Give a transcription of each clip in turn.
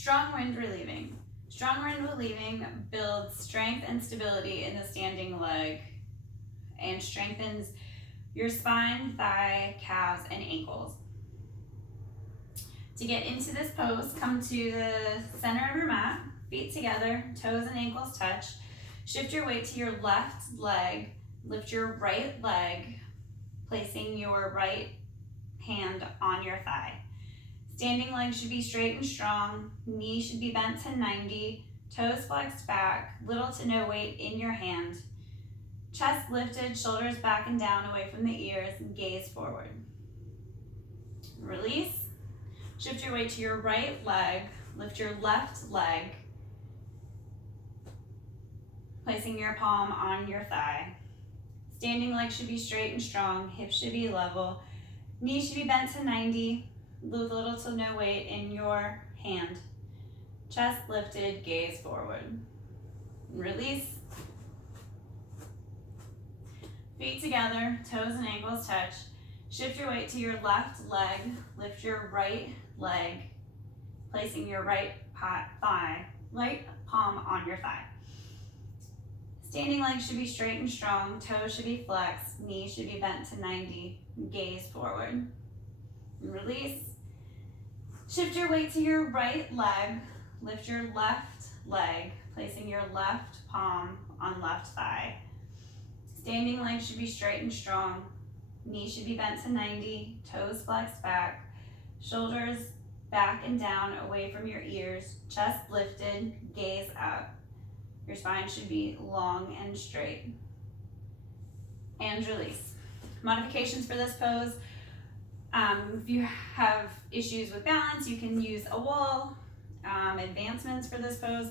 Strong wind relieving. Strong wind relieving builds strength and stability in the standing leg and strengthens your spine, thigh, calves, and ankles. To get into this pose, come to the center of your mat, feet together, toes and ankles touch. Shift your weight to your left leg, lift your right leg, placing your right hand on your thigh. Standing leg should be straight and strong, knees should be bent to 90, toes flexed back, little to no weight in your hand. Chest lifted, shoulders back and down away from the ears, and gaze forward. Release. Shift your weight to your right leg, lift your left leg, placing your palm on your thigh. Standing leg should be straight and strong, hips should be level, knees should be bent to 90, little to no weight in your hand. Chest lifted, gaze forward. Release. Feet together, toes and ankles touch. Shift your weight to your left leg, lift your right leg, placing your right palm on your thigh. Standing leg should be straight and strong, toes should be flexed, knees should be bent to 90, gaze forward. Release. Shift your weight to your right leg, lift your left leg, placing your left palm on left thigh. Standing leg should be straight and strong, knees should be bent to 90, toes flexed back, shoulders back and down away from your ears, chest lifted, gaze up. Your spine should be long and straight. And release. Modifications for this pose. If you have issues with balance, you can use a wall. Advancements for this pose.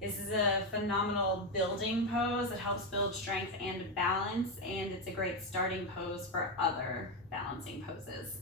This is a phenomenal building pose. It helps build strength and balance, and it's a great starting pose for other balancing poses.